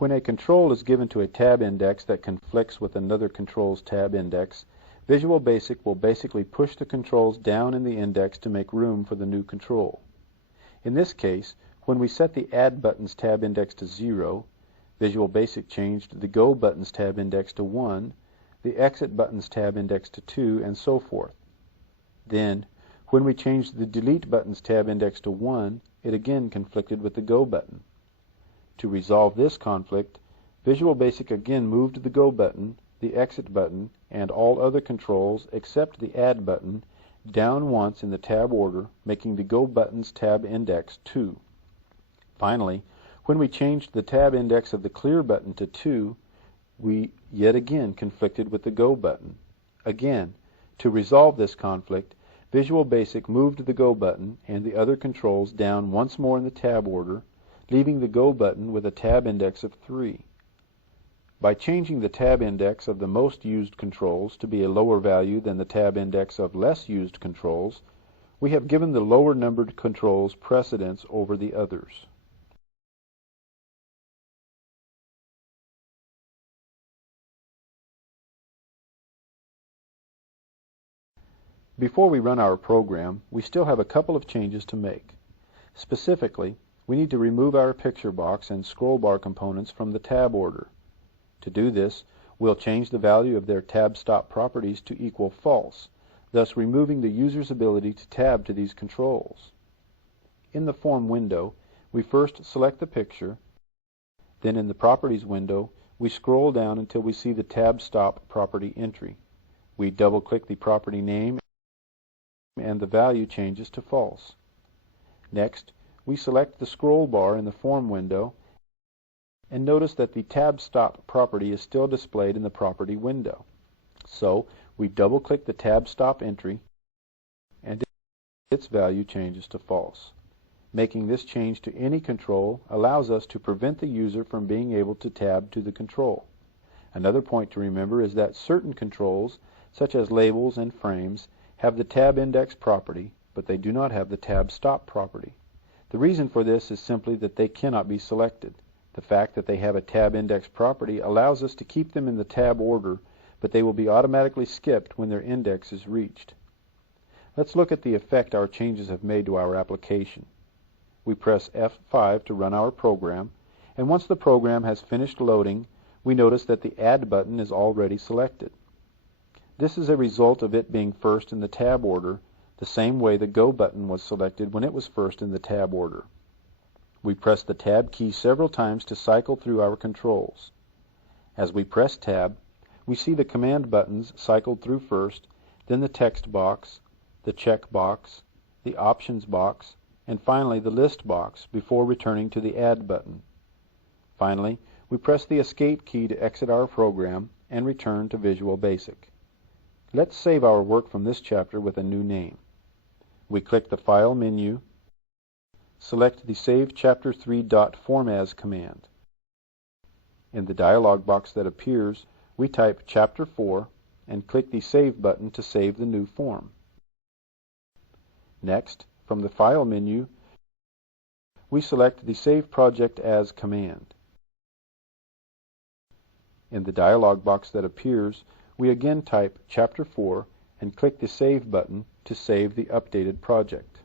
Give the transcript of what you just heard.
When a control is given to a tab index that conflicts with another control's tab index, Visual Basic will basically push the controls down in the index to make room for the new control. In this case, when we set the Add button's tab index to 0, Visual Basic changed the Go button's tab index to 1, the Exit button's tab index to 2, and so forth. Then, when we changed the Delete button's tab index to 1, it again conflicted with the Go button. To resolve this conflict, Visual Basic again moved the Go button, the Exit button, and all other controls except the Add button down once in the tab order, making the Go button's tab index 2. Finally, when we changed the tab index of the Clear button to 2, we yet again conflicted with the Go button. Again, to resolve this conflict, Visual Basic moved the Go button and the other controls down once more in the tab order, leaving the Go button with a tab index of 3. By changing the tab index of the most used controls to be a lower value than the tab index of less used controls, we have given the lower numbered controls precedence over the others. Before we run our program, we still have a couple of changes to make. Specifically, we need to remove our picture box and scroll bar components from the tab order. To do this, we'll change the value of their tab stop properties to equal false, thus removing the user's ability to tab to these controls. In the Form window, we first select the picture, then in the Properties window, we scroll down until we see the tab stop property entry. We double-click the property name and the value changes to false. Next, we select the scroll bar in the Form window and notice that the tab stop property is still displayed in the property window. So we double-click the tab stop entry and its value changes to false. Making this change to any control allows us to prevent the user from being able to tab to the control. Another point to remember is that certain controls, such as labels and frames, have the tab index property, but they do not have the tab stop property. The reason for this is simply that they cannot be selected. The fact that they have a tab index property allows us to keep them in the tab order, but they will be automatically skipped when their index is reached. Let's look at the effect our changes have made to our application. We press F5 to run our program, and once the program has finished loading, we notice that the Add button is already selected. This is a result of it being first in the tab order, the same way the Go button was selected when it was first in the tab order. We press the Tab key several times to cycle through our controls. As we press Tab, we see the command buttons cycled through first, then the text box, the check box, the options box, and finally the list box before returning to the Add button. Finally, we press the Escape key to exit our program and return to Visual Basic. Let's save our work from this chapter with a new name. We click the File menu, select the Save Chapter 3.Form As command. In the dialog box that appears, we type Chapter 4 and click the Save button to save the new form. Next, from the File menu, we select the Save Project As command. In the dialog box that appears, we again type Chapter 4 and click the Save button to save the updated project.